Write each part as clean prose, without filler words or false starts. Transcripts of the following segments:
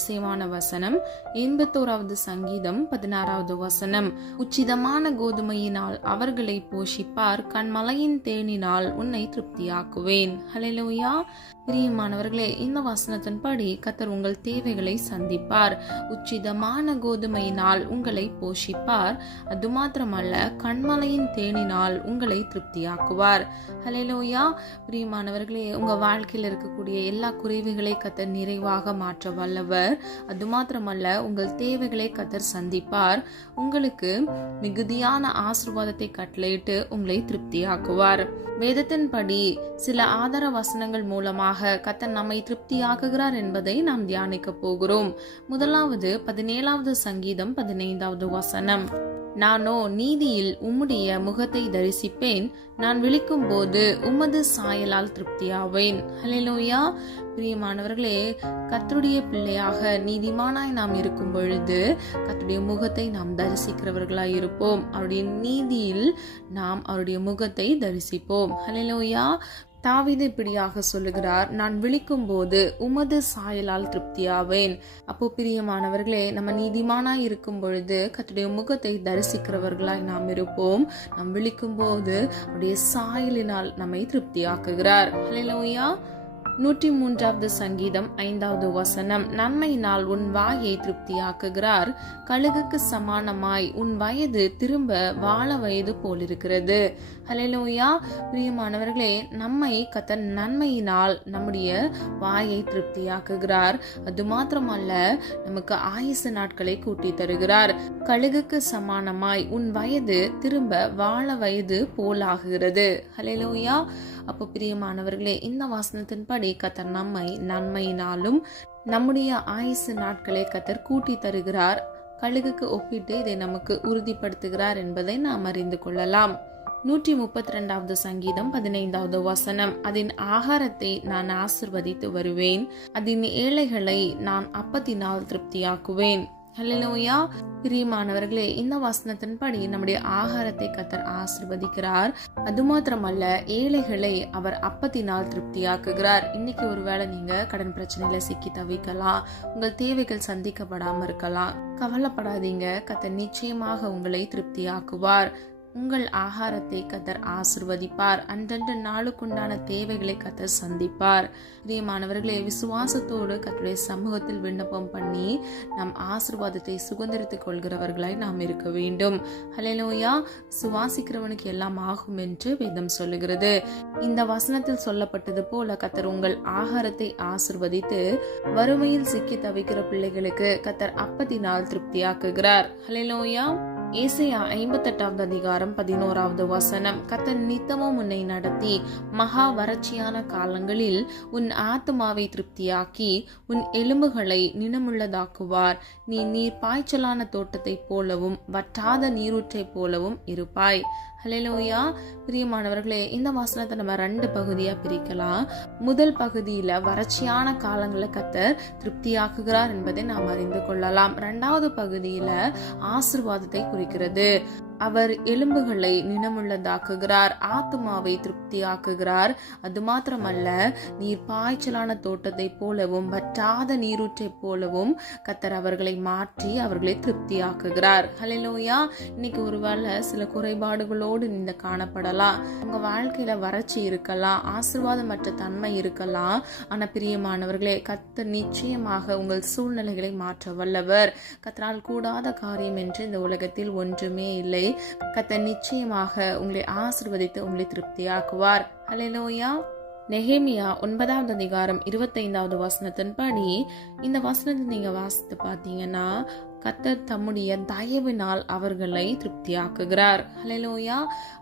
அதிசயமான வசனம் 81வது சங்கீதம் 16வது வசனம். உச்சிதமான கோதுமையினால் அவர்களை போஷிப்பார், கண்மலையின் தேனினால் உன்னை திருப்தியாக்குவேன். ஹல்லேலூயா. பிரியமானவர்களே, இந்த வசனத்தின்படி கர்த்தர் உங்கள் தேவைகளை சந்திப்பார். உச்சிதமான கோதுமையினால் உங்களை போஷிப்பார், அது மாத்திரமல்ல கண்மலையின் தேனினால் உங்களை திருப்தியாக்குவார். ஹல்லேலூயா. பிரியமானவர்களே, உங்க வாழ்க்கையில் இருக்கக்கூடிய எல்லா குறைவுகளை கர்த்தர் நிறைவாக மாற்ற வல்லவர். அது மாத்திரமல்ல உங்கள் தேவைகளை கர்த்தர் சந்திப்பார். உங்களுக்கு மிகுதியான ஆசீர்வாதத்தை கட்டளையிட்டு உங்களை திருப்தியாக்குவார். வேதத்தின்படி சில ஆதார வசனங்கள் மூலமாக கர்த்தர் நம்மை திருப்தியாக்குகிறார் என்பதை நாம் தியானிக்க போகிறோம். முதலாவது 17வது சங்கீதம் 15வது வசனம். நானோ நீதியில் உம்முடைய முகத்தை தரிசிப்பேன், நான் விழிக்கும் போது உமது சாயலால் திருப்தியாவேன். ஹல்லேலூயா. பிரியமானவர்களே, கர்த்தருடைய பிள்ளையாக நீதிமானாய் நாம் இருக்கும் பொழுது கர்த்தருடைய முகத்தை நாம் தரிசிக்கிறவர்களாய் இருப்போம். அவருடைய நீதியில் நாம் அவருடைய முகத்தை தரிசிப்போம். ஹல்லேலூயா. தாவீது இப்படியாக சொல்லுகிறார், நான் விழிக்கும் போது உமது சாயலால் திருப்தியாவேன். அப்போ பிரியமானவர்களே, நம்ம நீதிமானாய் இருக்கும் பொழுது கர்த்தருடைய முகத்தை தரிசிக்கிறவர்களாய் நாம் இருப்போம். நாம் விழிக்கும் போது அவருடைய சாயலினால் நம்மை திருப்தியாக்குகிறார். ஹல்லேலூயா. 103வது சங்கீதம் 5வது வசனம். நன்மையினால் உன் வாயை திருப்தியாக்குகிறார், கழுகுக்கு சமானமாய் உன் வயது திரும்ப வாழ வயது போலிருக்கிறது. ஹல்லேலூயா. பிரியமானவர்களே, நம்மை கர்த்தர் நன்மையினால் நம்முடைய வாயை திருப்தியாக்குகிறார். அது மாத்திரமல்ல, நமக்கு ஆயுசு நாட்களை கூட்டி தருகிறார். கழுகுக்கு சமானமாய் உன் வயது திரும்ப வாழ வயது போலாகுகிறது. ஹல்லேலூயா. அப்போ பிரியமானவர்களே, இந்த வசனத்தின்படி கர்த்தர் நம்மை நன்மையினாலும் நம்முடைய ஆயுசு நாட்களை கர்த்தர் கூட்டி தருகிறார். கழுகுக்கு ஒப்பிட்டு இதை நமக்கு உறுதிப்படுத்துகிறார் என்பதை நாம் அறிந்து கொள்ளலாம். 132வது சங்கீதம் 15வது வசனம். அதன் ஆகாரத்தை நான் ஆசிர்வதித்து வருவேன், அதன் ஏழைகளை நான் அப்பத்தினால் திருப்தியாக்குவேன். ஹல்லேலூயா. பிரியமானவர்களே, இந்த வசனத்தின்படி நம்முடைய ஆகாரத்தை கர்த்தர் ஆசீர்வதிக்கிறார். அது மாத்திரமல்ல, ஏழைகளை அவர் அப்பத்தினால் திருப்தியாக்குகிறார். இன்னைக்கு ஒருவேளை நீங்க கடன் பிரச்சனையில சிக்கி தவிக்கலாம், உங்கள் தேவைகள் சந்திக்கப்படாம இருக்கலாம். கவலைப்படாதீங்க, கர்த்தர் நிச்சயமாக உங்களை திருப்தியாக்குவார். உங்கள் ஆகாரத்தை கர்த்தர் ஆசீர்வதிப்பார். அன்றன்று நாளுக்குண்டான தேவைகளை கர்த்தர் சந்திப்பார். பிரியமானவர்களே, விசுவாசத்தோடு கர்த்தருடைய சமூகத்தில் விண்ணப்பம் பண்ணி நம் ஆசீர்வாதத்தை சுதந்திரித்துக் கொள்கிறவர்களாய் நாம் இருக்க வேண்டும். ஹல்லேலூயா. சுவாசிக்கிறவனுக்கு எல்லாம் ஆகும் என்று வேதம் சொல்லுகிறது. இந்த வசனத்தில் சொல்லப்பட்டது போல கர்த்தர் உங்கள் ஆகாரத்தை ஆசீர்வதித்து வறுமையில் சிக்கி தவிக்கிற பிள்ளைகளுக்கு கர்த்தர் அப்பத்தினால் திருப்தியாக்குகிறார். ஹல்லேலூயா. ஏசாயா 58வது அதிகாரம் 11வது வசனம். கர்த்தர் நித்தமும் உன்னை நடத்தி மகா வறட்சியான காலங்களில் உன் ஆத்துமாவை திருப்தியாக்கி உன் எலும்புகளை நினமுள்ளதாக்குவார். நீ நீர் பாய்ச்சலான தோட்டத்தை போலவும் வற்றாத நீரூற்றை போலவும் இருப்பாய். ஹல்லேலூயா. பிரியமானவர்களே, இந்த வசனத்தை நம்ம 2 பகுதியா பிரிக்கலாம். முதல் பகுதியில வறட்சியான காலங்களை கர்த்தர் திருப்தியாக்குகிறார் என்பதை நாம் அறிந்து கொள்ளலாம். 2வது பகுதியில ஆசீர்வாதத்தை குறிக்கிறது. அவர் எலும்புகளை நினமுள்ளதாக்குகிறார், ஆத்துமாவை திருப்தியாக்குகிறார். அது மாத்திரமல்ல, நீர் பாய்ச்சலான தோட்டத்தை போலவும் வற்றாத நீரூற்றை போலவும் கர்த்தர் அவர்களை மாற்றி அவர்களை திருப்தியாக்குகிறார். ஹல்லேலூயா. இன்னைக்கு ஒருவேளை சில குறைபாடுகளோடு நீங்க காணப்படலாம். உங்க வாழ்க்கையில வறட்சி இருக்கலாம், ஆசீர்வாதமற்ற தன்மை இருக்கலாம். ஆனா பிரியமானவர்களே, கர்த்தர் நிச்சயமாக உங்கள் சூழ்நிலைகளை மாற்ற வல்லவர். கர்த்தரால் கூடாத காரியம் என்று இந்த உலகத்தில் ஒன்றுமே இல்லை. கர்த்தர் நிச்சயமாக உங்களை ஆசீர்வதித்து உங்களை திருப்தியாக்குவார். ஹல்லேலூயா. நெகேமியா 9வது அதிகாரம் 25வது வசனத்தின்படி இந்த வசனத்தை நீங்க வாசித்து பார்த்தீங்கன்னா, கர்த்தர் தம்முடைய தயவினால் அவர்களை திருப்தியாக்குகிறார். ஹல்லேலூயா.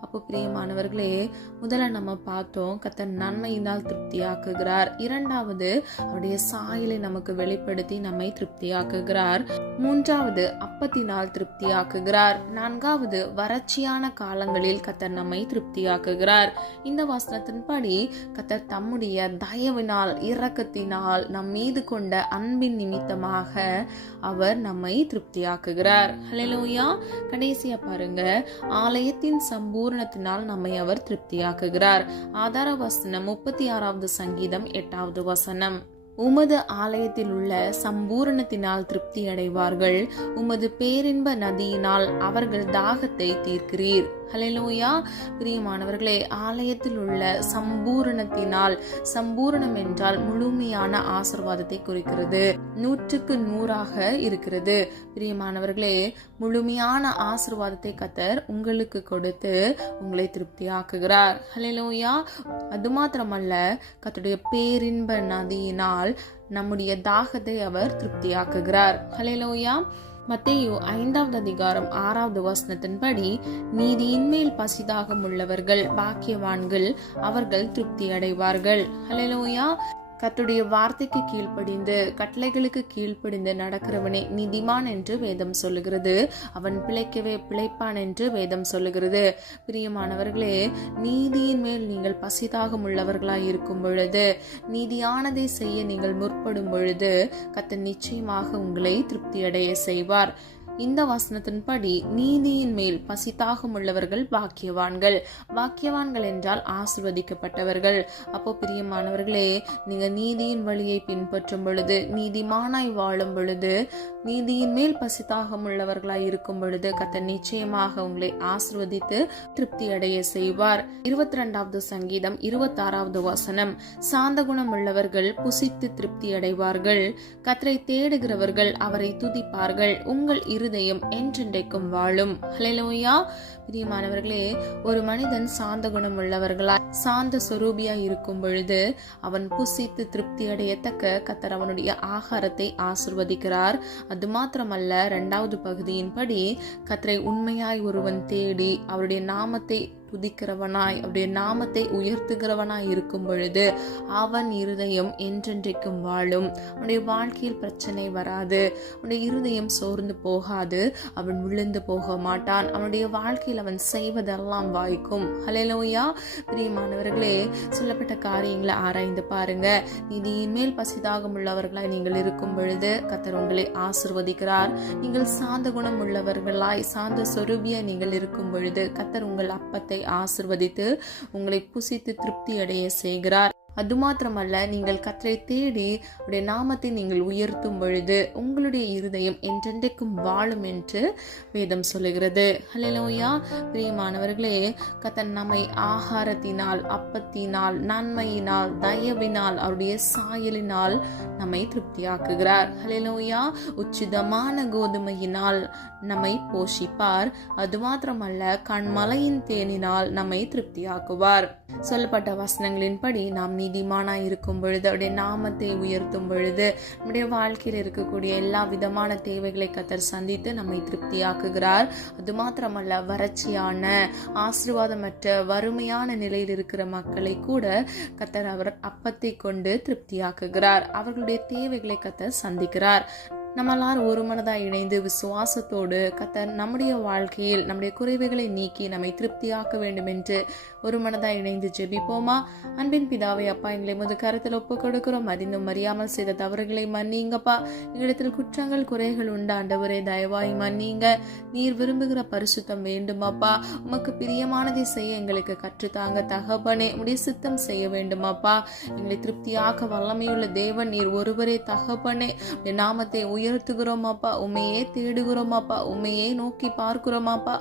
அப்போ பிரியமானவர்களே, முதல்ல நம்ம பார்த்தோம் கர்த்தர் நன்மையினால் திருப்தியாக்குகிறார். 2வது அவருடைய சாயலை நமக்கு வெளிப்படுத்தி நம்மை திருப்தியாக்குகிறார். 3வது அப்பத்தினால் திருப்தியாக்குகிறார். 4வது வறட்சியான காலங்களில் கர்த்தர் நம்மை திருப்தியாக்குகிறார். இந்த வசனத்தின்படி கர்த்தர் தம்முடைய தயவினால் இரக்கத்தினால் நம் மீது கொண்ட அன்பின் நிமித்தமாக அவர் நம்மை திருப்தியாக்குகிறார். ஹல்லேலூயா. கடைசியா பாருங்க, ஆலயத்தின் சம்பூர்ணத்தினால் நம்மை அவர் திருப்தியாக்குகிறார். ஆதார வசனம் 36வது சங்கீதம் 8வது வசனம். உமது ஆலயத்தில் உள்ள சம்பூரணத்தினால் திருப்தி அடைவார்கள். உமது பேரின்ப நதியினால் அவர்கள் தாகத்தை தீர்க்கிறீர். ஹல்லேலூயா. பிரியமானவர்களே, ஆலயத்தில் உள்ள சம்பூரணத்தினால், சம்பூரணம் என்றால் முழுமையான ஆசீர்வாதத்தை குறிக்கிறது, 100க்கு 100ஆக இருக்கிறது. பிரியமானவர்களே, முழுமையான ஆசீர்வாதத்தை கர்த்தர் உங்களுக்கு கொடுத்து உங்களை திருப்தியாக்குகிறார். ஹல்லேலூயா. அது மாத்திரமல்ல, கர்த்தருடைய பேரின்ப நதியினால் நம்முடைய தாகத்தை அவர் திருப்தியாக்குகிறார். ஹல்லேலூயா. மத்தேயு 5வது அதிகாரம் 6வது வசனத்தின்படி, நீதியின் மேல் பசிதாகம் உள்ளவர்கள் பாக்கியவான்கள், அவர்கள் திருப்தி அடைவார்கள். ஹல்லேலூயா. கர்த்தருடைய வார்த்தைக்கு கீழ்ப்படிந்து, கட்டளைகளுக்கு கீழ்ப்படிந்து நடக்கிறவனே நீதிமான் என்று வேதம் சொல்லுகிறது. அவன் பிழைக்கவே பிழைப்பான் என்று வேதம் சொல்லுகிறது. பிரியமானவர்களே, நீதியின் மேல் நீங்கள் பசிதாகம் உள்ளவர்களாய் இருக்கும் பொழுது, நீதியானதை செய்ய நீங்கள் முற்படும் பொழுது, கர்த்தர் நிச்சயமாக உங்களை திருப்தி அடைய செய்வார். இந்த வசனத்தின்படி நீதியின் மேல் பசிதாகம் உள்ளவர்கள் பாக்கியவான்கள். பாக்கியவான்கள் என்றால் ஆசீர்வதிக்கப்பட்டவர்கள். அப்போ பிரியமானவர்களே, நீங்க நீதியின் வழியை பின்பற்றும் பொழுது, நீதிமானாய் வாழும் பொழுது, நீதியின் மேல் பசிதாகம் உள்ளவர்களாய் இருக்கும் பொழுது, கர்த்தர் நிச்சயமாக உங்களை ஆசீர்வதித்து திருப்தி அடைய செய்வார். 22வது சங்கீதம் 26வது வசனம், சாந்த குணம் உள்ளவர்கள் புசித்து திருப்தி அடைவார்கள். கர்த்தரை தேடுகிறவர்கள் அவரை துதிப்பார்கள். உங்கள் இருதயம் என்றென்றைக்கும் வாழும். ஹல்லேலூயா. பிரியமானவர்களே, ஒரு மனிதன் சாந்த குணம் உள்ளவர்களாய், சாந்த சொரூபியாய் இருக்கும் பொழுது அவன் புசித்து திருப்தி அடையத்தக்க கர்த்தர் அவனுடைய ஆகாரத்தை ஆசீர்வதிக்கிறார். அது மாத்திரமல்ல, 2வது பகுதியின்படி, கர்த்தரை உண்மையாய் ஒருவன் தேடி அவருடைய நாமத்தை துதிக்கிறவனாய், அவருடைய நாமத்தை உயர்த்துகிறவனாய் இருக்கும் பொழுது அவன் இருதயம் என்றென்றைக்கும் வாழும். அவனுடைய வாழ்க்கையில் பிரச்சனை வராது, அவனுடைய இருதயம் சோர்ந்து போகாது, அவன் விழுந்து போக மாட்டான். அவனுடைய வாழ்க்கையில் அவன் செய்வதெல்லாம் வாய்க்கும். ஹல்லேலூயா. பிரியமானவர்களே, சொல்லப்பட்ட காரியங்களை ஆராய்ந்து பாருங்க. நீதியின் மேல் பசிதாகம் உள்ளவர்களாய் நீங்கள் இருக்கும் பொழுது கர்த்தர் உங்களை ஆசீர்வதிக்கிறார். நீங்கள் சாந்த குணம் உள்ளவர்களாய், சாந்த சொரூபியாய் நீங்கள் இருக்கும் பொழுது கர்த்தர் உங்கள் அப்பத்தை ஆசீர்வதித்து உங்களை புசித்து திருப்தி அடைய செய்கிறார். அது மாத்திரமல்ல, நீங்கள் கர்த்தரை தேடி அவருடைய நாமத்தை நீங்கள் உயர்த்தும் பொழுது உங்களுடைய இருதயம் என்றென்றைக்கும் வாழும் என்று வேதம் சொல்லுகிறது. ஹல்லேலூயா. பிரியமானவர்களே, கர்த்தர் நம்மை ஆகாரத்தினால், அப்பத்தினால், நன்மையினால், தயவினால், அவருடைய சாயலினால் நம்மை திருப்தியாக்குகிறார். ஹல்லேலூயா. உச்சிதமான கோதுமையினால் நம்மை போஷிப்பார். அது மாத்திரமல்ல, கண்மலையின் தேனினால் நம்மை திருப்தியாக்குவார். சொல்லப்பட்ட வசனங்களின்படி நாம் நீதிமானாய் இருக்கும் பொழுது, அவருடைய நாமத்தை உயர்த்தும் பொழுது, நம்முடைய வாழ்க்கையில் இருக்கக்கூடிய எல்லா விதமான தேவைகளை கர்த்தர் சந்தித்து நம்மை திருப்தியாக்குகிறார். அது மாத்திரமல்ல, வறட்சியான, ஆசீர்வாதமற்ற, வறுமையான நிலையில் இருக்கிற மக்களை கூட கர்த்தர் அவர் அப்பத்தை கொண்டு திருப்தியாக்குகிறார். அவர்களுடைய தேவைகளை கர்த்தர் சந்திக்கிறார். நம்மளால் ஒரு மனதாய் இணைந்து விசுவாசத்தோடு கர்த்தர் நம்முடைய வாழ்க்கையில் நம்முடைய குறைவுகளை நீக்கி நம்மை திருப்தியாக்க வேண்டும் என்று ஒரு மனதாய் இணைந்து ஜெபிப்போமா? அன்பின் பிதாவே, அப்பா, எங்களை முது கருத்தில் ஒப்பு கொடுக்கிறோம். அறிந்தும் அறியாமல் செய்த தவறுகளை மன்னிங்கப்பா. எங்களிடத்தில் குற்றங்கள் குறைகள் உண்டு ஆண்டவரே, தயவாய் மன்னிங்க. நீர் விரும்புகிற பரிசுத்தம் வேண்டுமாப்பா. உமக்கு பிரியமானதை செய்ய எங்களுக்கு கற்றுத்தாங்க தகப்பனே. உடைய சித்தம் செய்ய வேண்டுமாப்பா. எங்களை திருப்தியாக்க வல்லமையுள்ள தேவன் நீர் ஒருவரே தகப்பனே. நாமத்தை உயர்த்துகிறோமாப்பா, உண்மையே தேடுகிறோமாப்பா, உண்மையே நோக்கி பார்க்கிறோமாப்பா.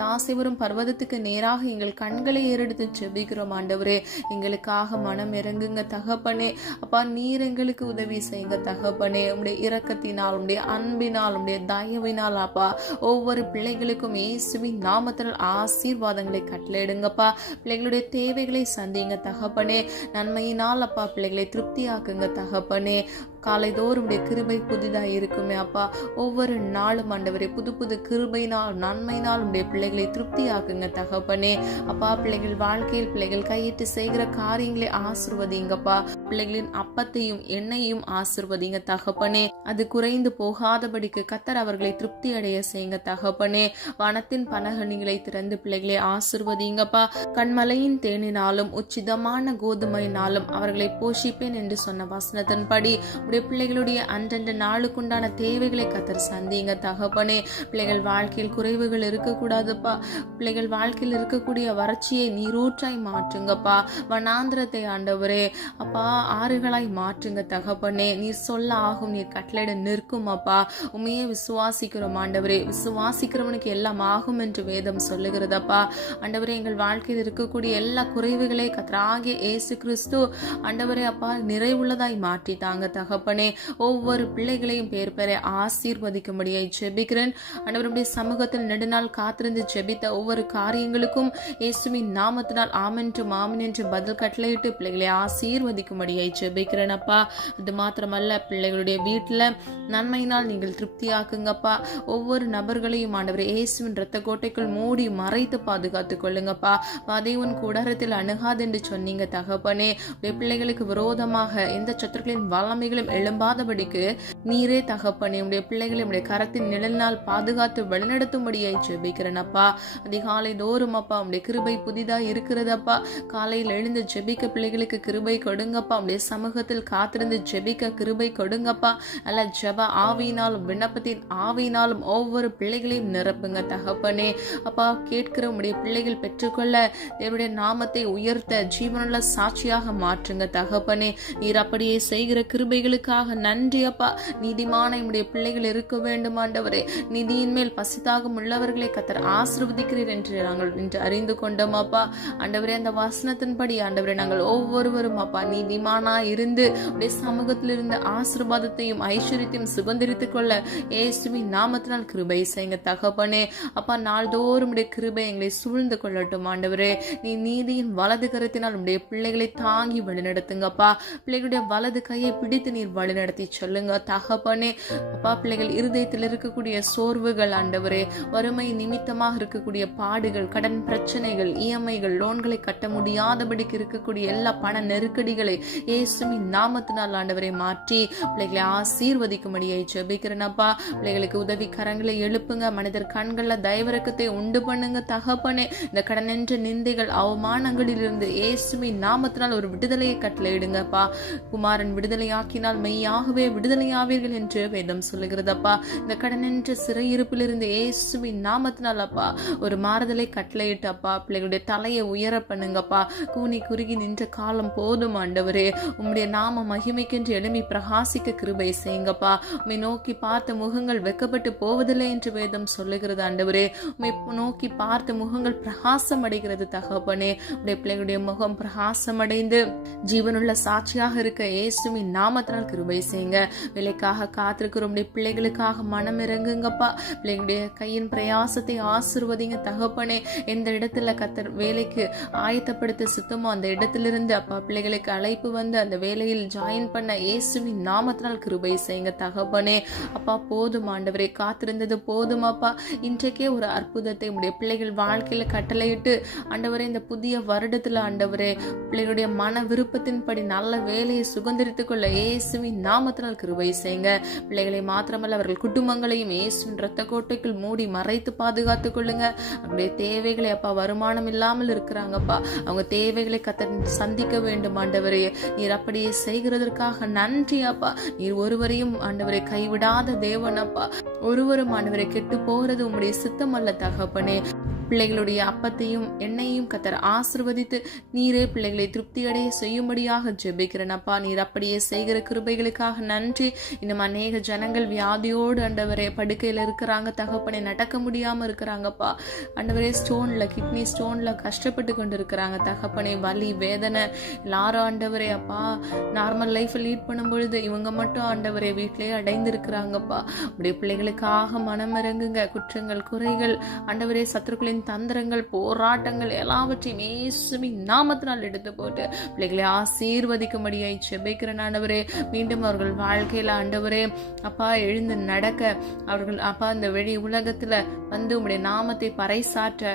தாசை வரும் பர்வதத்துக்கு நேராக எங்கள் கண்களை ஏறெடுத்து செபிக்கிறோம் ஆண்டவரே. எங்களுக்காக மனம் இறங்குங்க தகப்பனே. அப்பா, நீர் எங்களுக்கு உதவி செய்யுங்க தகப்பனே. உடைய இரக்கத்தினால், உடைய அன்பினால், உடைய தயவினால் அப்பா, ஒவ்வொரு பிள்ளைகளுக்கும் இயேசுவின் நாமத்தில் ஆசீர்வாதங்களை கட்டளையிடுங்கப்பா. பிள்ளைகளுடைய தேவைகளை சந்திங்க தகப்பனே. நன்மையினால் அப்பா பிள்ளைகளை திருப்தியாக்குங்க தகப்பனே. காலைதோறும் உடைய கிருபை புதிதாக இருக்குமே அப்பா. ஒவ்வொரு நாளும் ஆண்டவரே புது புது கிருபையினால், நன்மையினால் உடைய பிள்ளைகளை திருப்தியாக்குங்க தகப்பனே. அப்பா, பிள்ளைகள் வாழ்க்கையில் பிள்ளைகள் கையிட்டு செய்கிற காரியங்களை ஆசீர்வதிங்கப்பா. பிள்ளைகளின் அப்பத்தையும் எண்ணெயையும் ஆசீர்வதிங்க தகப்பனே. அது குறைந்து போகாதபடிக்கு கர்த்தர் அவர்களை திருப்தி அடைய செய்யுங்க தகப்பனே. வனத்தின் பனகனிகளை திறந்து பிள்ளைகளை ஆசீர்வதிங்கப்பா. கண்மலையின் தேனினாலும் உச்சிதமான கோதுமையினாலும் அவர்களை போஷிப்பேன் என்று சொன்ன வசனத்தின்படி உடைய பிள்ளைகளுடைய அன்றன்ற நாளுக்குண்டான உண்டான தேவைகளை கத்தர் சந்திங்க தகப்பனே. பிள்ளைகள் வாழ்க்கையில் குறைவுகள் இருக்கக்கூடாதுப்பா. பிள்ளைகள் வாழ்க்கையில் இருக்கக்கூடிய வறட்சியை நீரூற்றாய் மாற்றுங்கப்பா. வனாந்திரத்தை ஆண்டவரே அப்பா ஆறுகளாய் மாற்றுங்க தகப்பனே. நீர் சொல்ல ஆகும், நீர் கட்டளையிட நிற்கும் அப்பா. உண்மையே விசுவாசிக்கிறோம் ஆண்டவரே. விசுவாசிக்கிறவனுக்கு எல்லாம் ஆகும் என்று வேதம் சொல்லுகிறதப்பா. ஆண்டவரே எங்கள் வாழ்க்கையில் இருக்கக்கூடிய எல்லா குறைவுகளை கர்த்தராகிய இயேசு கிறிஸ்து ஆண்டவரே அப்பா நிறைவுள்ளதாய் மாற்றி தாங்க தகப்பனே. ஒவ்வொரு பிள்ளைகளையும் பேர் பெற ஆசீர்வதிக்கும்படியாய் ஜெபிக்கிறேன் ஆண்டவருடைய சமூகத்தில் நெடுநாள் காத்திருந்து ஜெபித்த ஒவ்வொரு காரியங்களுக்கும் இயேசுவின் நாமத்தினால் ஆமென்று மாமன் என்று பதில் கட்டளையிட்டு பிள்ளைகளை ஆசீர்வதிக்கும்படியாய் ஜெபிக்கிறேன் அப்பா. அது மாத்திரமல்ல, பிள்ளைகளுடைய வீட்டில் நன்மையினால் நீங்கள் திருப்தியாக்குங்கப்பா. ஒவ்வொரு நபர்களையும் ஆண்டவர் இயேசுவின் இரத்த கோட்டைக்குள் மூடி மறைத்து பாதுகாத்துக் கொள்ளுங்கப்பா. அதை உன் கூடாரத்தில் அணுகாது என்று சொன்னீங்க தகப்பனே. பிள்ளைகளுக்கு விரோதமாக எந்த சத்துருக்களின் வல்லமைகளும் எழும்பாதபடிக்கு நீரே தகப்பனே உடைய பிள்ளைகளை உடைய கரத்தின் நிழலினால் பாதுகாத்து வழிநடத்தும்படியாய் ஜெபிக்கிறேனப்பா. அதிகாலை தோறும் அப்பா உடைய கிருபை புதிதாக இருக்கிறதப்பா. காலையில் எழுந்து ஜெபிக்க பிள்ளைகளுக்கு கிருபை கொடுங்கப்பா. உடைய சமூகத்தில் காத்திருந்து ஜெபிக்க கிருபை கொடுங்கப்பா. அல்ல ஜெப ஆவியினாலும் விண்ணப்பத்தின் ஆவியினாலும் ஒவ்வொரு பிள்ளைகளையும் நிரப்புங்க தகப்பனே. அப்பா கேட்கிற உடைய பிள்ளைகள் பெற்றுக்கொள்ள தேவனுடைய நாமத்தை உயர்த்த ஜீவனுள்ள சாட்சியாக மாற்றுங்க தகப்பனே. நீர் அப்படியே செய்கிற கிருபைகளுக்காக நன்றி அப்பா. நீதிமான உடைய பிள்ளைகள் இருக்க வேண்டும் ஆண்டவரே. நிதியின் மேல் பசிதாகம் உள்ளவர்களை கத்தர் ஆசீர்வதிக்கிறீர் என்று நாங்கள் இன்று அறிந்து கொண்டோம் அப்பா. ஆண்டவரே அந்த வசனத்தின்படி ஆண்டவரே நாங்கள் ஒவ்வொருவரும் அப்பா நீதிமானா இருந்து உடைய சமூகத்தில் இருந்த ஆசீர்வாதத்தையும் ஐஸ்வர்யத்தையும் சுதந்திரித்துக் கொள்ள இயேசுவின் நாமத்தினால் கிருபை செய்யுங்க தகப்பனே. அப்பா நாள்தோறும் உடைய கிருபை எங்களை சூழ்ந்து கொள்ளட்டும் ஆண்டவரே. நீ நீதியின் வலது கரத்தினால் உடைய பிள்ளைகளை தாங்கி வழிநடத்துங்கப்பா. பிள்ளைகளுடைய வலது கையை பிடித்து நீர் வழிநடத்தி சொல்லுங்க தகப்பனே. அப்பா பிள்ளைகள் இருதயத்தில் இருக்கக்கூடிய சோர்வுகள் ஆண்டவரே, வறுமை நிமித்தமாக இருக்கக்கூடிய பாடுகள், கடன் பிரச்சனைகள், இஎம்ஐகள், லோன்களை கட்ட முடியாதபடிக்கு இருக்கக்கூடிய எல்லா பண நெருக்கடிகளை இயேசுவின் நாமத்தினால் ஆண்டவரை மாற்றி பிள்ளைகளை ஆசீர்வதிக்கும்படியாய் ஜெபிக்கிறேனப்பா. பிள்ளைகளுக்கு உதவி கரங்களை எழுப்புங்க. மனிதர் கண்கள்ல தயவிறக்கத்தை உண்டு பண்ணுங்க தகப்பனே. இந்த கடனென்ற நிந்தைகள் அவமானங்களிலிருந்து இயேசுவின் நாமத்தினால் ஒரு விடுதலையை கட்டளையிடுங்கப்பா. குமாரன் விடுதலையாக்கினால் மெய்யாகவே விடுதலையாவீர்கள் என்று வேதம் சொல்லுகிறதப்பா. இந்த கடனென்ற சிறையிருப்பிலிருந்து இயேசுவின் நாமத்தினால் அப்பா ஒரு மாறுதலை கட்டளையிட்டப்பா. பிள்ளைகளுடைய தலையை உயர பண்ணுங்கப்பா. கூனி குறுகி நின்ற காலம் போதும் ஆண்டவரே. உம்முடைய நாம மகிமைக்கென்று எழும்பி பிரகாசிக்க கிருபை செய்யுங்கப்பா. உம்மை நோக்கி பார்த்த முகங்கள் வெக்கப்பட்டு போவதில்லை என்று வேதம் சொல்லுகிறது ஆண்டவரே. உம்மை நோக்கி பார்த்த முகங்கள் பிரகாசம் அடைகிறது தகப்பனே. உடைய பிள்ளைகளுடைய முகம் பிரகாசம் அடைந்து ஜீவனுள்ள சாட்சியாக இருக்க இயேசுவின் நாமத்தினால் கிருபை செய்யுங்க. வேலைக்காக காத்திருக்கிற உடைய பிள்ளைகளுக்காக மனம் இறங்குங்கப்பா. பிள்ளைகளுடைய கையின் பிரயாசத்தை ஆசீர்வதிங்க தகப்பனே. எந்த இடத்துல கத்தர் வேலைக்கு ஆயத்தப்படுத்த சுத்தமோ அந்த இடத்திலிருந்து அப்பா பிள்ளைகளுக்கு அழைப்பு வந்து அந்த வேலையில் ஜாயின் பண்ண இயேசுவின் நாமத்தினால் கிருபை செய்யுங்க தகப்பனே. அப்பா போதும் ஆண்டவரே, காத்திருந்தது போதும் அப்பா. இன்றைக்கே ஒரு அற்புதத்தை உடைய பிள்ளைகள் வாழ்க்கையில கட்டளையிட்டு ஆண்டவரே இந்த புதிய வருடத்துல ஆண்டவரே பிள்ளைகளுடைய மன விருப்பத்தின்படி நல்ல வேலையை சுதந்திரித்துக் கொள்ள இயேசுவின் நாமத்தினால் கிருபை செய்யுங்க. பிள்ளைகளை மாத்திரமல்ல அவர்கள் குடும்பங்களையும் இயேசுவின் இரத்த கோட்டைக்குள் மூடி மறைத்து பாதுகாத்துக் கொள்ளுங்க. அவருடைய தேவைகளை அப்பா வருமானம் இல்லாமல் இருக்கிறாங்கப்பா. அவங்க தேவைகளை சந்திக்க வேண்டும் ஆண்டவரே. நீர் அப்படியே செய்கிறதற்காக நன்றி அப்பா. நீர் ஒருவரையும் ஆண்டவரை கைவிடாத தேவன் அப்பா. ஒருவரும் ஆண்டவரை கெட்டு போகிறது உம்முடைய சித்தம் அல்ல தகப்பனே. பிள்ளைகளுடைய அப்பத்தையும் எண்ணெயையும் கத்தர் ஆசீர்வதித்து நீரே பிள்ளைகளை திருப்தியடைய செய்யும்படியாக ஜெபிக்கிறேன் அப்பா. நீர் அப்படியே செய்கிற கிருபைகளுக்காக நன்றி. இன்னும் அநேக ஜனங்கள் வியாதியோடு ஆண்டவரே படுக்கையில இருக்கிறாங்க தகப்பனே. நடக்க முடியாம இருக்கிறாங்கப்பா ஆண்டவரே. ஸ்டோன்ல கிட்னி ஸ்டோன்ல கஷ்டப்பட்டு கொண்டு இருக்கிறாங்க தகப்பனே. வலி வேதனை எல்லாரும் ஆண்டவரே அப்பா நார்மல் லைஃப் லீட் பண்ணும் பொழுது இவங்க மட்டும் ஆண்டவரே வீட்டிலேயே அடைந்து இருக்கிறாங்கப்பா. உடைய பிள்ளைகளுக்காக மனம் இறங்குங்க. குற்றங்கள் குறைகள் ஆண்டவரே சத்துருக்களின் தந்திரங்கள் போராட்டங்கள் எல்லாவற்றையும் இயேசுவின் நாமத்தினால் எடுத்து போட்டு பிள்ளைகளை ஆசீர்வதிக்கும்படியாய் ஜெபிக்கிறேன் ஆண்டவரே. மீண்டும் அவர்கள் வாழ்க்கையில ஆண்டவரே அப்பா எழுந்து நடக்க அவர்கள் அப்பா இந்த வெளி உலகத்துல வந்து உம்முடைய நாமத்தை பறைசாற்ற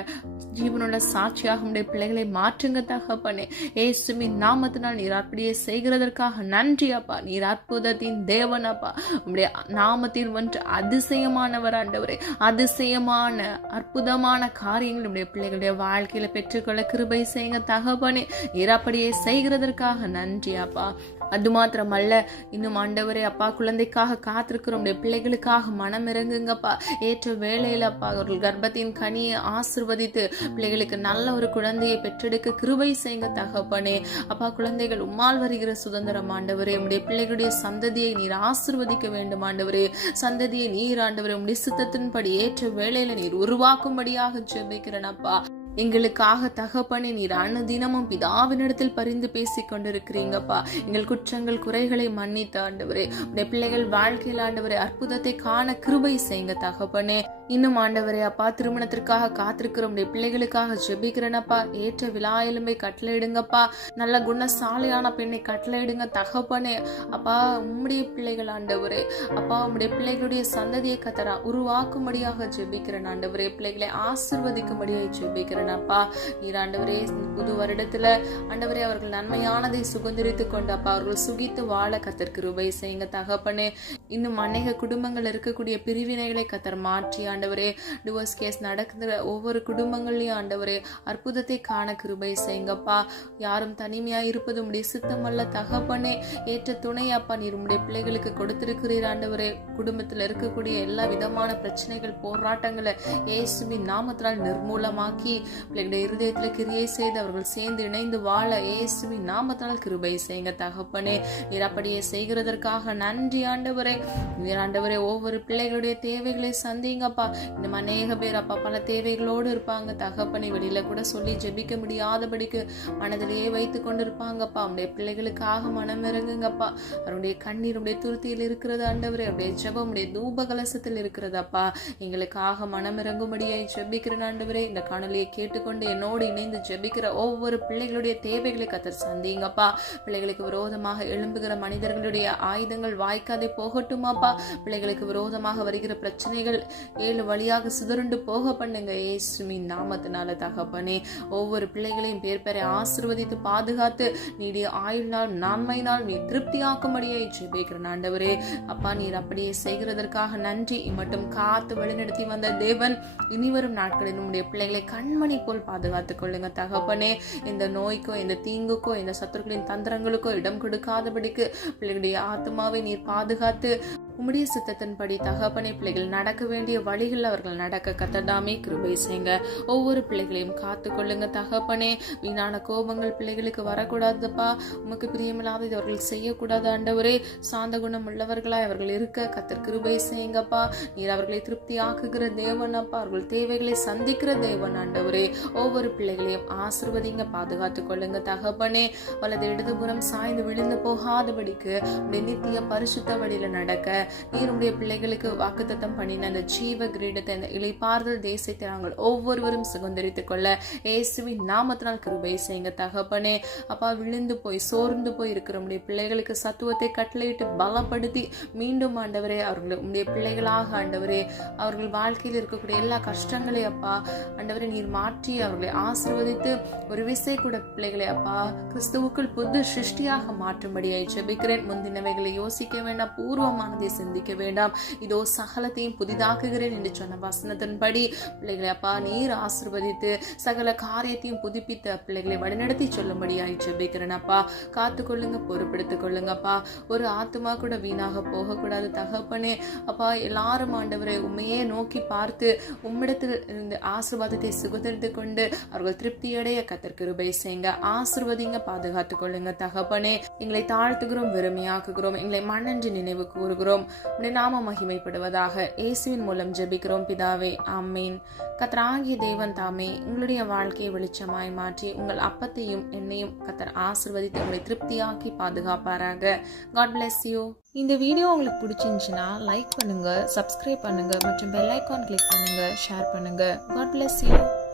ஜீவனுள்ள சாட்சியாக உடைய பிள்ளைகளை மாற்றுங்க தகப்பனே. இயேசுவின் நாமத்தினால் நீர் அப்படியே செய்கிறதற்காக நன்றி அப்பா. நீர் அற்புதத்தின் தேவன் அப்பா. உம்முடைய நாமத்தில் ஒன்று அதிசயமானவர் ஆண்டவரே. அதிசயமான அற்புதமான காரியங்கள் உடைய பிள்ளைகளுடைய வாழ்க்கையில பெற்றுக்கொள்ள கிருபை செய்யுங்க தகப்பனே. நீர் அப்படியே செய்கிறதற்காக நன்றி அப்பா. அது மாத்திரமல்ல, இன்னும் ஆண்டவரே அப்பா குழந்தைக்காக காத்திருக்கிற உடைய பிள்ளைகளுக்காக மனம் இறங்குங்கப்பா. ஏற்ற வேளையில அப்பா அவர்கள் கர்ப்பத்தின் கனியை ஆசிர்வதித்து பிள்ளைகளுக்கு நல்ல ஒரு குழந்தையை பெற்றெடுக்க கிருபை செய்யுங்க தகப்பனே. அப்பா குழந்தைகள் உம்மால் வருகிற சுதந்திரம் ஆண்டவரே. உடைய பிள்ளைகளுடைய சந்ததியை நீர் ஆசிர்வதிக்க வேண்டும் ஆண்டவரே. சந்ததியை நீர் ஆண்டவரே உடைய சித்தத்தின்படி ஏற்ற வேளையில நீர் உருவாக்கும்படியாக ஜெபிக்கிறேன் அப்பா. எங்களுக்காக தகப்பனே நீர் அனுதினமும் பிதாவினிடத்தில் பரிந்து பேசிக் கொண்டிருக்கிறீங்கப்பா. எங்கள் குற்றங்கள் குறைகளை மன்னித்த ஆண்டவரே உடைய பிள்ளைகள் வாழ்க்கையில் ஆண்டவரே அற்புதத்தை காண கிருபை செய்யுங்க தகப்பனே. இன்னும் ஆண்டவரே அப்பா திருமணத்திற்காக காத்திருக்கிற உடைய பிள்ளைகளுக்காக ஜெபிக்கிறேனப்பா. ஏற்ற விழா எலும்பை கட்டளையிடுங்கப்பா. நல்ல குணசாலியான பெண்ணை கட்டளையிடுங்க தகப்பனே. அப்பா உம்முடைய பிள்ளைகள் ஆண்டவரே அப்பா உம்முடைய பிள்ளைகளுடைய சந்ததியை கத்தரா உருவாக்கும்படியாக ஜெபிக்கிறேன் ஆண்டவரே. பிள்ளைகளை ஆசிர்வதிக்கும்படியாக ஜெபிக்கிறேன் அப்பா. நீர் ஆண்டவரே புது வருடத்துல ஆண்டவரே அவர்கள் நன்மையானதை சுதந்திரித்து கொண்டு அப்பா அவர்கள் சுகித்து வாழ கத்தர் கிருபை செய்யுங்க தகப்பனே. இன்னும் அநேக குடும்பங்கள் இருக்கக்கூடிய பிரிவினைகளை கத்தர் மாற்றி ஆண்டவரே டிவோர்ஸ் கேஸ் நடக்கிற ஒவ்வொரு குடும்பங்களையும் ஆண்டவரே அற்புதத்தை காண கிருபை செய்யுங்கப்பா. யாரும் தனிமையா இருப்பது உடைய சித்தம் அல்ல தகப்பனே. ஏற்ற துணை அப்பா நீர் உடைய பிள்ளைகளுக்கு கொடுத்திருக்கிறீர் ஆண்டவரே. குடும்பத்துல இருக்கக்கூடிய எல்லா விதமான பிரச்சனைகள் போராட்டங்களை இயேசுவின் நாமத்தினால் நிர்மூலமாக்கி பிள்ளைகளுடைய இருதயத்துல கிரியை செய்து அவர்கள் சேர்ந்து இணைந்து வாழ இயேசுவின் நாமத்தினால் கிருபை செய்யுங்க தகப்பனே. நீர் அப்படியே செய்கிறதற்காக நன்றி ஆண்டவரே. நீர் ஆண்டவரே ஒவ்வொரு பிள்ளைகளுடைய தேவைகளை சந்திங்கப்பா. இன்னும் அநேக பேர் அப்பா பல தேவைகளோடு இருப்பாங்க தகப்பனை. வெளியில கூட சொல்லி ஜெபிக்க முடியாதபடிக்கு மனதிலேயே வைத்து கொண்டு இருப்பாங்கப்பா. அவருடைய பிள்ளைகளுக்காக மனம் இறங்குங்கப்பா. அவருடைய கண்ணீர் உடைய துருத்தியில் இருக்கிறது ஆண்டவரே. அவருடைய ஜெபம் உடைய தூப கலசத்தில் இருக்கிறதப்பா. எங்களுக்காக மனம் இறங்கும்படியை ஜெபிக்கிறேன் ஆண்டவரே. இந்த காணொலியை கேட்டுக்கொண்டு என்னோடு இணைந்து ஜெபிக்கிற ஒவ்வொரு பிள்ளைகளுடைய தேவைகளை கத்தர் சந்திங்கப்பா. பிள்ளைகளுக்கு விரோதமாக எழும்புகிற மனிதர்களுடைய ஆயுதங்கள் வாய்க்காதே போகட்டுமாப்பா. பிள்ளைகளுக்கு விரோதமாக வருகிற பிரச்சனைகள் 7 வழியாக சிதறுண்டு போக பண்ணுங்க இயேசுவின் நாமத்தினால தகப்பனே. ஒவ்வொரு பிள்ளைகளையும் பேர் பெற ஆசீர்வதித்து பாதுகாத்து நீடிய ஆயுள்நாள் நன்மையினால் நீ திருப்தியாக்கும்படியை ஜெபிக்கிறேன் ஆண்டவரே. அப்பா நீர் அப்படியே செய்கிறதற்காக நன்றி. மட்டும் காத்து வழிநடத்தி வந்த தேவன் இனிவரும் நாட்களில் நம்முடைய பிள்ளைகளை கண்மணி போல் பாதுகாத்துக் கொள்ளுங்க தகப்பனே. இந்த நோய்க்கோ இந்த தீங்குக்கோ இந்த சத்துருக்களின் தந்திரங்களுக்கோ இடம் கொடுக்காதபடிக்கு பிள்ளைகளுடைய ஆத்மாவை நீர் பாதுகாத்து உம்முடைய சித்தத்தின்படி தகப்பனே பிள்ளைகள் நடக்க வேண்டிய வழிகள் அவர்கள் நடக்க கத்ததாமே கிருபை செய்யுங்க. ஒவ்வொரு பிள்ளைகளையும் காத்து கொள்ளுங்க தகப்பனே. வீணான கோபங்கள் பிள்ளைகளுக்கு வரக்கூடாதுப்பா. உமக்கு பிரியமில்லாதது அவர்கள் செய்யக்கூடாது ஆண்டவரே. சாந்த குணம் உள்ளவர்களாய் அவர்கள் இருக்க கத்தர் கிருபை செய்யுங்கப்பா. நீர் அவர்களை திருப்தி ஆக்குகிற தேவன் அப்பா. அவர்கள் தேவைகளை சந்திக்கிற தேவன் ஆண்டவரே. ஒவ்வொரு பிள்ளைகளையும் ஆசிர்வதிங்க பாதுகாத்துக் கொள்ளுங்க தகப்பனே. வலது இடதுபுறம் சாய்ந்து விழுந்து போகாதபடிக்கு உடைய நித்திய பரிசுத்த வழியில நடக்க நீர் உடைய பிள்ளைகளுக்கு வாக்குத்தத்தம் பண்ணின அந்த ஜீவ கிரீடத்தை இந்த இளைப்பாறுதல் தேசத்தை நாங்கள் ஒவ்வொருவரும் சுதந்திரித்துக் கொள்ள இயேசுவின் நாமத்தினால் கிருபை செய்யுங்க தகப்பனே. அப்பா விழுந்து போய் சோர்ந்து போய் இருக்கிற உடைய பிள்ளைகளுக்கு சத்துவத்தை கட்டளையிட்டு பலப்படுத்தி மீண்டும் ஆண்டவரே அவர்கள் உடைய பிள்ளைகளாக ஆண்டவரே அவர்கள் வாழ்க்கையில் இருக்கக்கூடிய எல்லா கஷ்டங்களை அப்பா ஆண்டவரே நீர் மாற்றி அவர்களை ஆசீர்வதித்து ஒரு விசை கூட பிள்ளைகளை அப்பா கிறிஸ்துவுக்குள் புது சிருஷ்டியாக மாற்றும்படியாய் ஜெபிக்கிறேன். முந்தினவைகளை யோசிக்க வேண்டாம், பூர்வமானதை சிந்திக்க வேண்டாம். இதோ சகலத்தையும் புதிதாக்குகிறேன் என்று சொன்ன வசனத்தின்படி பிள்ளைகளை அப்பா நீர் ஆசீர்வதித்து சகல காரியத்தையும் புதுப்பித்த பிள்ளைகளை வழிநடத்தி சொல்லும்படியாய் ஜெபிக்கிறேன் அப்பா. காத்து கொள்ளுங்க, பொறுப்படுத்திக் கொள்ளுங்கப்பா. ஒரு ஆத்மா கூட வீணாக போகக்கூடாது தகப்பனே. அப்பா எல்லாரும் ஆண்டவரை உண்மையே நோக்கி பார்த்து உம்மிடத்தில் இருந்து ஆசீர்வாதத்தை சுகந்தரித்து கொண்டு அவர்கள் திருப்தியடைய கத்தர் கிருபை செய்யுங்க. ஆசீர்வதிங்க, பாதுகாத்துக் கொள்ளுங்க தகப்பனே. எங்களை தாழ்த்துகிறோம், வெறுமையாக்குகிறோம், எங்களை மண்ணென்று நினைவு கூறுகிறோம். உடைய நாம மகிமைப்படுவதாக இயேசுவின் மூலம் ஜெபிக்கிறோம் பிதாவே, ஆமீன். கர்த்தராகிய தேவன் தாமே உங்களுடைய வாழ்க்கையை வெளிச்சமாய் மாற்றி உங்கள் அப்பத்தையும் என்னையும் கர்த்தர் ஆசீர்வதித்து உங்களை திருப்தியாக்கி பாதுகாப்பாராக. God bless you. இந்த வீடியோ உங்களுக்கு பிடிச்சிருந்துச்சுன்னா லைக் பண்ணுங்க, சப்ஸ்கிரைப் பண்ணுங்க மற்றும் பெல் ஐகான் கிளிக் பண்ணுங்க, ஷேர் பண்ணுங்க. God bless you.